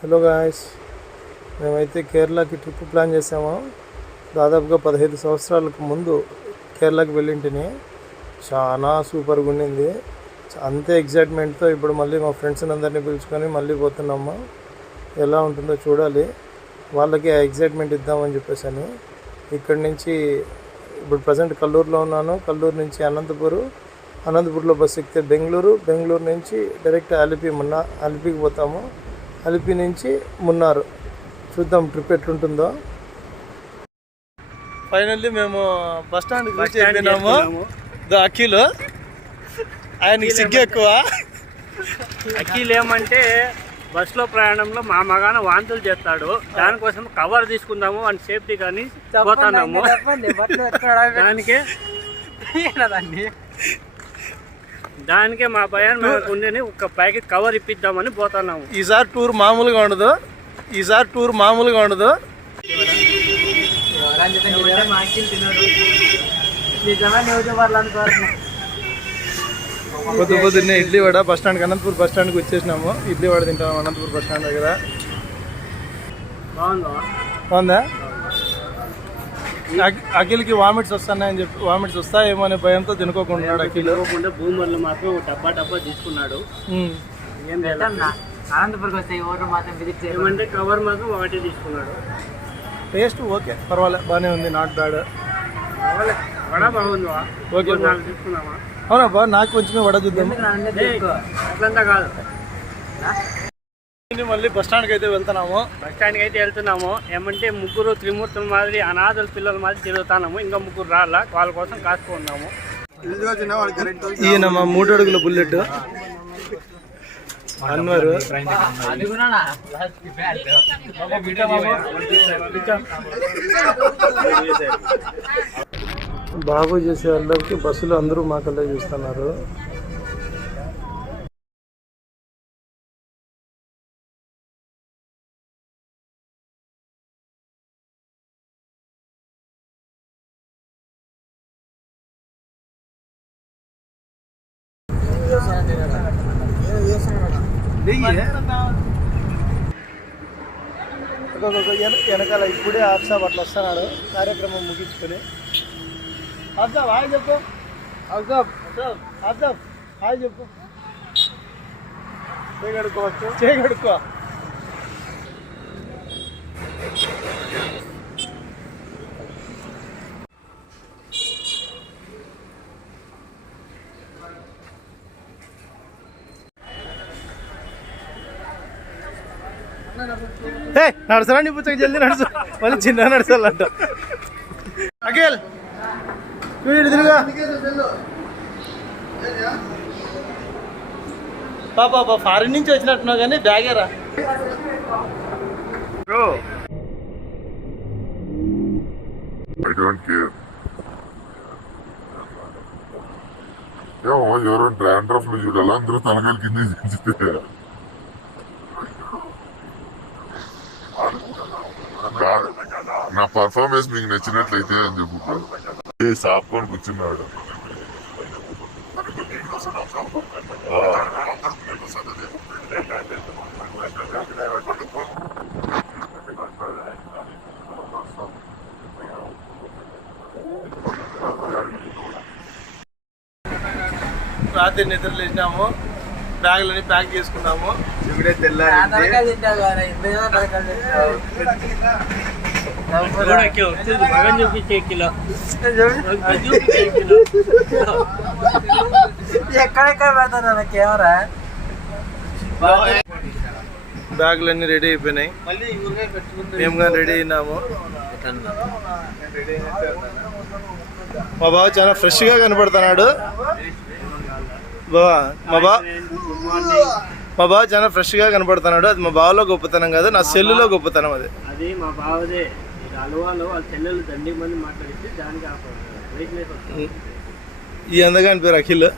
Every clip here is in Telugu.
హలో గాయస్, మేమైతే కేరళకి ట్రిప్ ప్లాన్ చేసాము. దాదాపుగా 15 సంవత్సరాలకు ముందు కేరళకి వెళ్ళింటిని. చాలా సూపర్గా ఉండింది. అంతే ఎగ్జైట్మెంట్తో ఇప్పుడు మళ్ళీ మా ఫ్రెండ్స్ని అందరినీ పిలుచుకొని మళ్ళీ పోతున్నాము. ఎలా ఉంటుందో చూడాలి. వాళ్ళకి ఆ ఎగ్జైట్మెంట్ ఇద్దామని చెప్పేసి అని ఇక్కడి నుంచి ఇప్పుడు ప్రజెంట్ కల్లూరులో ఉన్నాను. కల్లూరు నుంచి అనంతపూర్లో బస్సు ఎక్కితే బెంగళూరు నుంచి డైరెక్ట్ అలిపికి పోతాము. అలిపి నుంచి మున్నారు. చూద్దాం ట్రిప్ ఎట్లుంటుందో. ఫైనల్లీ మేము బస్ స్టాండ్కి రీచ్ అయిపోయినాము. అఖిల్ ఆయనకి సిగ్గు ఎక్కువ. అఖిల్ ఏమంటే బస్సులో ప్రయాణంలో మా మగాన వాంతులు చేస్తాడు. దానికోసం కవర్ తీసుకుందాము అని సేఫ్టీ కానీ పోతున్నాము. దానికే మా భయాన్ని ఉండేని ఒక ప్యాకెట్ కవర్ ఇప్పిద్దామని పోతున్నాము. ఈసారి టూర్ మామూలుగా ఉండదు. పొద్దున్నే ఇడ్లీ వడ బస్ స్టాండ్కి అనంతపూర్ బస్ స్టాండ్కి వచ్చేసినాము. ఇడ్లీ వడ తింటాము అనంతపూర్ బస్ స్టాండ్ దగ్గర. బాగుందా? అఖిల్కి వామిట్స్ వస్తాయేమో అనే భయంతో తినుకోకుండా అఖిల్ భూమర్లు మాత్రం డబ్బా తీసుకున్నాడు. ఏమంటే కవర్ మాత్రం ఒకటి తీసుకున్నాడు. టేస్ట్ ఓకే, పర్వాలేదు, బాగానే ఉంది, నాట్ బ్యాడ్. వడ బాగుంది. ఓకే, తీసుకున్నామా? అవునా బా, నాకు కొంచెమే వడ చూద్దాం. అట్లంతా కాదు. మళ్ళీ బస్ స్టాండ్కి అయితే వెళ్తున్నాము. ఏమంటే ముగ్గురు త్రిమూర్తుల మాదిరి అనాథల పిల్లల మాదిరి తిరుగుతున్నాము. ఇంకా ముగ్గురు రాళ్ళ వాళ్ళ కోసం కాసుకున్నాము. ఈయన మా 3 అడుగుల బుల్లెట్ అన్వర్. బాబు చేసే వాళ్ళకి బస్సులు అందరూ మా కళ్ళే చూస్తున్నారు. వెనకాల ఇప్పుడే ఆఫ్సాబ్ అట్లా వస్తున్నాడు కార్యక్రమం ముగించుకొని. ఆఫ్సాబ్ హాయ్ చెప్పు. ఆఫ్సాబ్ హాయ్ చెప్పు. చేయగడుకో. నడుసరా నీ పుచ్చకి జల్దీ నడుచు, మళ్ళీ చిన్న నడచాలంట. అఖిల్ చూడు తిరుగా పాపా, ఫారిన్ నుంచి వచ్చినట్టున్నావు కానీ బ్యాగేరా. ఎవరో డాండ్రఫ్ లో చూడాలి, అందరూ తలకాయలు కింద దించితే నా పర్ఫార్మెన్స్ మీకు నచ్చినట్లయితే అని చెప్పు. సాపుకొని కూర్చున్నాడు. రాత్రి నిద్ర లేచినాము, బ్యాగులని ప్యాక్ చేసుకున్నాము. ఇప్పుడే తెల్లారి ఎక్కడెక్కడ పెడతాను కెమెరా. బ్యాగులన్నీ రెడీ అయిపోయినాయి. మేము కానీ రెడీ అయినాము. మా బావ చాలా ఫ్రెష్గా కనపడుతున్నాడు. మా బావ చాలా ఫ్రెష్గా కనపడుతున్నాడు. అది మా బావలో గొప్పతనం కాదు, నా సెల్లులో గొప్పతనం. అది మా బావదే. అలవాలో వాళ్ళ చెల్లెలు దండి మంది మాట్లాడితే దానికి ఈ అందగాని పేరు అఖిల్.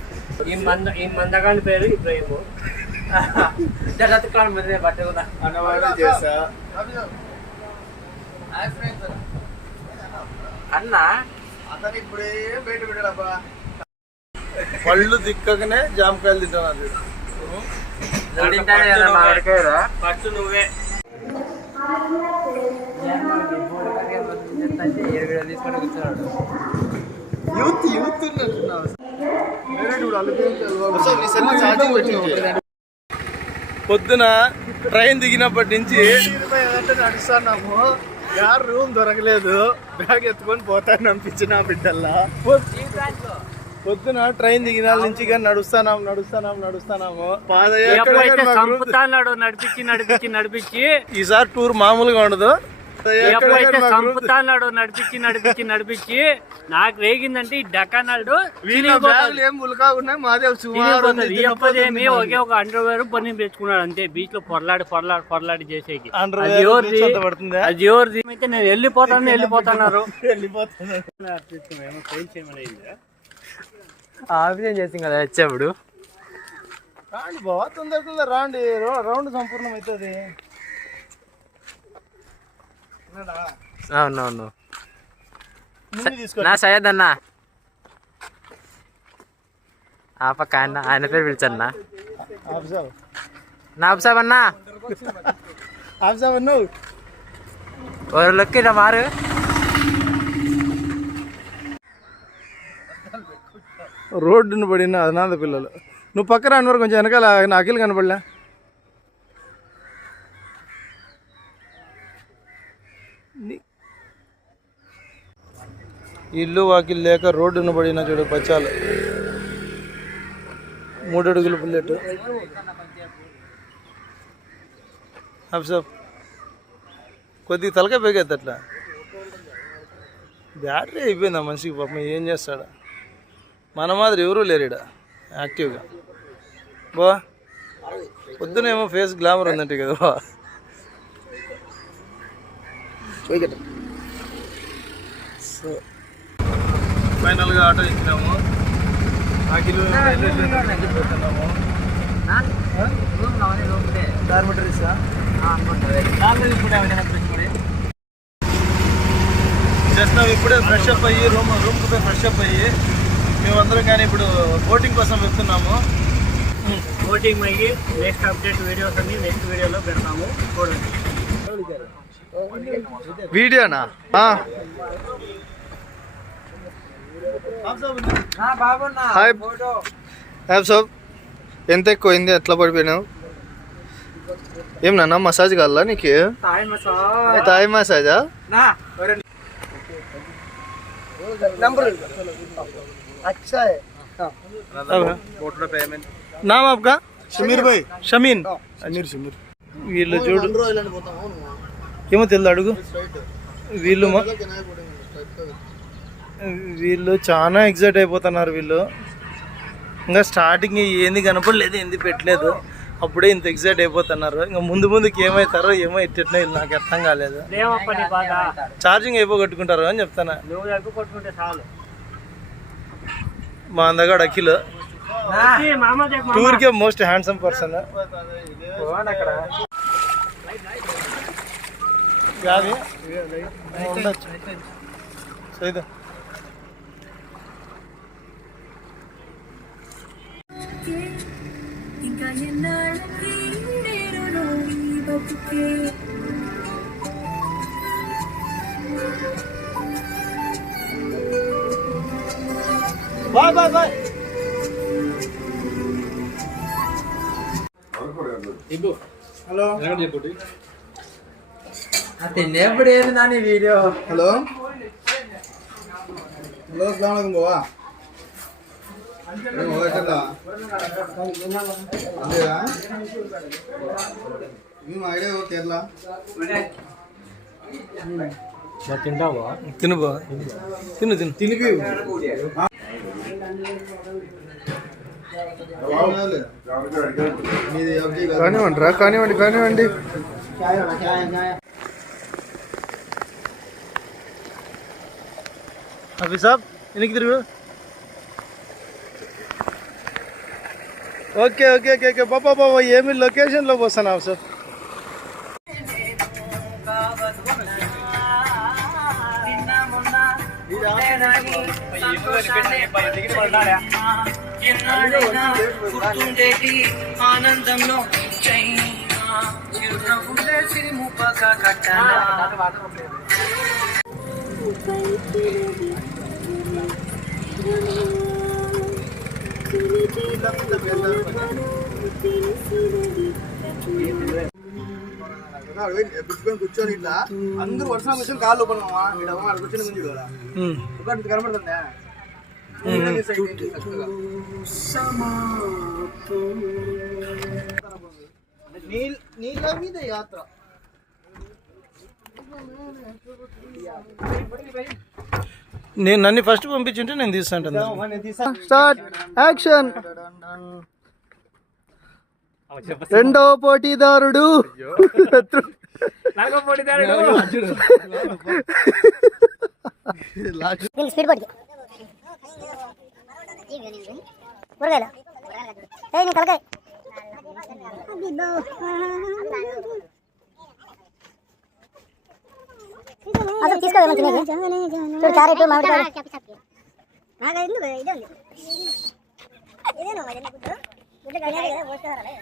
ఈ మందగాని పేరు ఇబ్రహీము. అన్నా అతను ఇప్పుడే బయట పెట్టాడబ్బా. పళ్ళు దిక్కగానే జామకాయలు తింటున్నారు. ఫస్ట్ నువ్వే పొద్దున ట్రైన్ దిగినప్పటి నుంచి నడుస్తున్నాము. యారు రూమ్ దొరకలేదు, బ్యాగ్ ఎత్తుకొని పోతాను అనిపించిన బిడ్డల్లా. పొద్దున ట్రైన్ దిగిన నుంచి కానీ నడుస్తున్నాము. నడిపించి ఈసారి టూర్ మామూలుగా ఉండదు. చంపుతాడు నడిపించి నాకు రేగిందంటే ఈ డకానాడు మాదేమి ఒకే ఒక అండర్వేర్ పని తెచ్చుకున్నాడు అంతే. బీచ్ లో పొరలాడి చేసేకి. అది ఎవరిది అయితే నేను వెళ్ళిపోతున్నారు. ఆఫీస్ చేసింది కదా వచ్చేప్పుడు. రాండి బాగా తొందర రాండి, రౌండ్ సంపూర్ణం అవుతుంది. అవునవును నా సయ్యద్ అన్న ఆ పక్క ఆయన పేరు పిలిచన్నా. నా అబ్సాబ్ అన్నా ఒక లొక్కిరా మారు. రోడ్డును పడిన అనాథ పిల్లలు. నువ్వు పక్క రాని వరకు కొంచెం వెనకాల అఖిల్ కనపడలే. ఇల్లు వాకిల్ లేక రోడ్డును పడిన చూడు బచ్చాలు. 3 అడుగుల బుల్లెట్. అబ్సాబ్ కొద్దిగా తలకాయ పెగేది అట్లా. బ్యాటరీ అయిపోయింది ఆ మనిషికి. పాపం ఏం చేస్తాడా. మన మాదిరి ఎవరూ లేరు ఇక్కడ యాక్టివ్గా. బా పొద్దునేమో ఫేస్ గ్లామర్ ఉందంటే కదా బా. సో ఫైనల్గా ఆటో ఇచ్చినాము. ఆకిలు రైల్వే స్టేషన్ పోతున్నాము. డార్మిటరీసా జస్ట్ ఇప్పుడే ఫ్రెష్ అప్ అయ్యి రూమ్కి పోయి ఫ్రెష్ అప్ అయ్యి మేమందరం కానీ ఇప్పుడు బోటింగ్ కోసం వెళ్తున్నాము. బోటింగ్ అయ్యి నెక్స్ట్ అప్డేట్ వీడియోస్ అన్ని నెక్స్ట్ వీడియోలో పెడతాము, చూడండి. వీడియోనా? హాయ్ సాబ్, ఎంత ఎక్కువైంది? ఎట్లా పడిపోయినావు? ఏం నాన్న మసాజ్ కావాలా నీకు? థాయ్ మసాజా? अच्छा है। नाम आपका? शमीर भाई। शमीन शमीर వీళ్ళు చూడు ఏమో తెలియదు అడుగు. వీళ్ళు చాలా ఎగ్జైట్ అయిపోతున్నారు. వీళ్ళు ఇంకా స్టార్టింగ్ ఏంది కనపడలేదు, ఏంది పెట్టలేదు, అప్పుడే ఇంత ఎగ్జైట్ అయిపోతున్నారు. ఇంకా ముందుకి ఏమవుతారో ఏమో ఎట్టినా నాకు అర్థం కాలేదు. ఛార్జింగ్ అయిపోగొట్టుకుంటారు అని చెప్తాను. మా అందగాడు అఖిల్ టూర్ కే మోస్ట్ హ్యాండ్సమ్ పర్సన్. ఉండొచ్చు సైదా. Bye bye bye. హలో తినేప్పుడు ఏంది నా వీడియో? హలో అస్సలాముఅలైకుం బావా. మేము ఐడియా కేరళ తింటావా? తిను బా, తిను తిను తినిపి. కానివ్వండి. అఫీ సాబ్ ఎనికి తిరుగు. ఓకే బాబా ఏమి లొకేషన్లో పోస్తున్నావు సార్? ఆనందంలో కూర్చొని ఇట్లా అందరూ వర్షం కూర్చొని కాళ్ళు ఓపెన్ కూర్చొని ముందు కనబడుతుందా నీళ్ళ మీద యాత్ర. నేను నన్ను ఫస్ట్ పంపించుంటే నేను తీస్తాను. Start action. రెండవ పోటీదారుడు స్పీడ్ బోర్డ్ కూరగాయలు నీ తలకాయ అసలు తీసుకోవాలి తినేది. చూడు క్యారెట్ మామిడికాయ.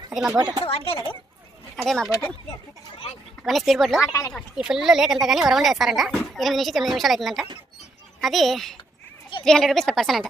అది మా బోటు, అదే మా బోటు. కొన్ని స్పీడ్ బోట్లు ఈ ఫుల్ లేక్ అంతా కానీ రౌండ్ వేస్తారంట. 8 నుంచి 9 నిమిషాలు అవుతుందంట. అది 300 రూపీస్ పర్ పర్సన్ అంట.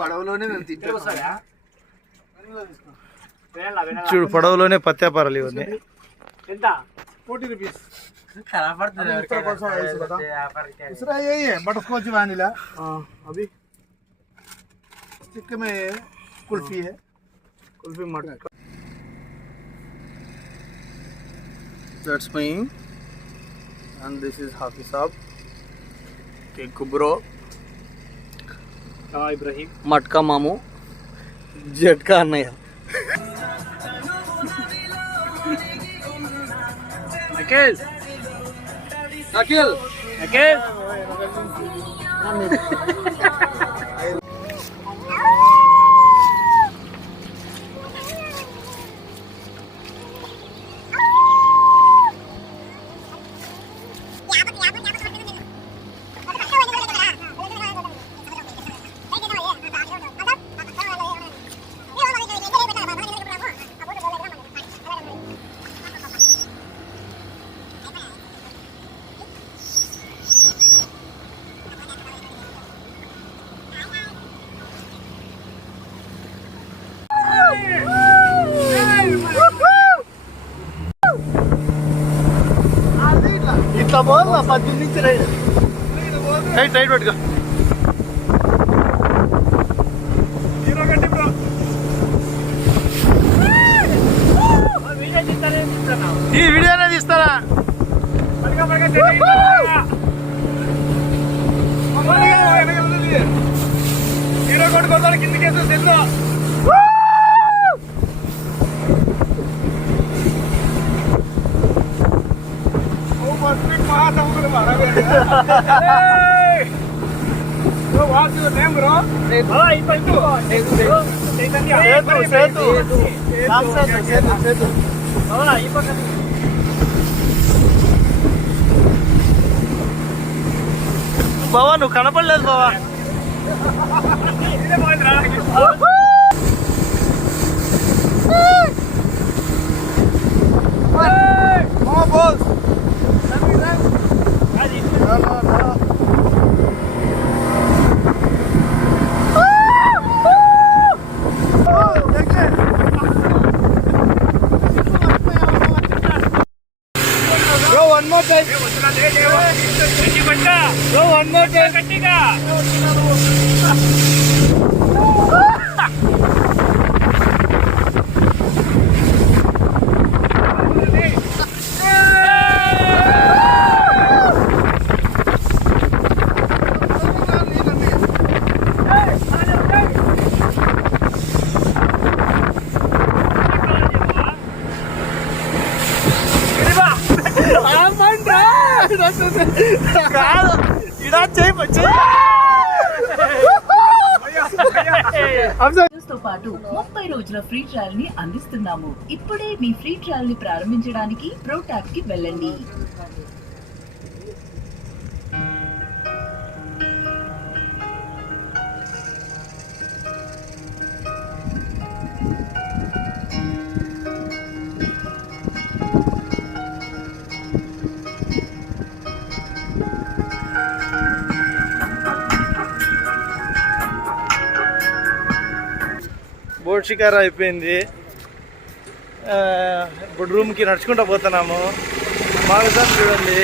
పడవలోనే మేము తింటాం. చూడు పడవలోనే పత్యాపారాలు ఇవన్నీ. ఎంత? 40 రూపీస్. కనపడుతుంది बटरस्कॉच वैनिला अभी स्टिक में कुल्फी है, कुल्फी मटर. That's me and this is Hafiz Saab, Keku bro, Ibrahim, मटका मामू, झटका अన్నయ్య. అఖిల్ అఖిల్ అఖిల్ ఇట్లా పోదా 10 నుంచి రైడ్ రైడ్ పట్టుకో. ఈ వీడియోనే తీస్తారా? కిందకేసి తెలుసు బావా నువ్వు కనపడలేదు బావా. కాదు ఇలా చేయి తో పాటు 30 రోజుల ఫ్రీ ట్రయల్ ని అందిస్తున్నాము. ఇప్పుడే మీ ఫ్రీ ట్రయల్ ని ప్రారంభించడానికి ప్రోటాక్ కి వెళ్ళండి. బోట్ షికారు అయిపోయింది. ఇప్పుడు రూమ్కి నడుచుకుంటూ పోతున్నాము. మాగసారి చూడండి.